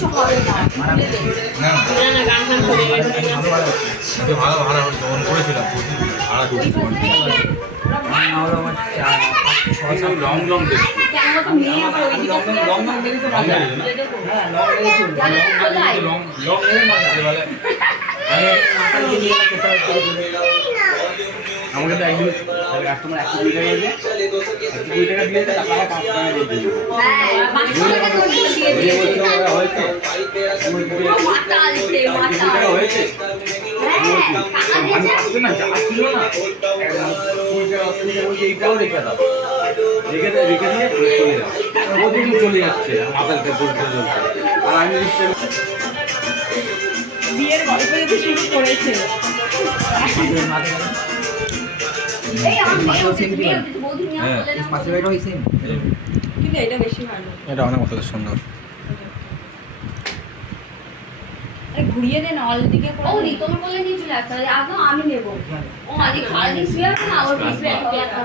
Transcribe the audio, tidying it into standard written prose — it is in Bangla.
কিছু হবে না। না না গান ফান করে ভালো ভাড়া ফোন করেছিলাম ভাড়া লং লং আমাকে তো একদিন কাস্টমার 120 টাকা দিয়েছে 120 টাকা দিয়েছে তারপর 5 টাকা দিয়ে দিয়েছে হ্যাঁ 500 টাকা তোর দিয়ে দিয়েছে হয়েছে মাথা আলছে মাথা হয়েছে না যা ছিল না এইটাও রেখে দাও রেখে দিয়ে চলে যাও ওদিন চলে যাচ্ছে মাথাতে বলতে চলছে আর আমি বিয়ের গল্প যদি শুরু করেছে এই আমি বৌদি নিয়ে বলে না পাশে বাইরে হইছে কিন্তু এটা বেশি ভালো এটা অনেক ভালো সুন্দর আরে ঘুরিয়ে দে না অল দিকে ও নি তোমার বলে নিয়ে চলে আসছে আগে আমি নেব ও আদি খালি শুয়ে না ওর পিছনে একটা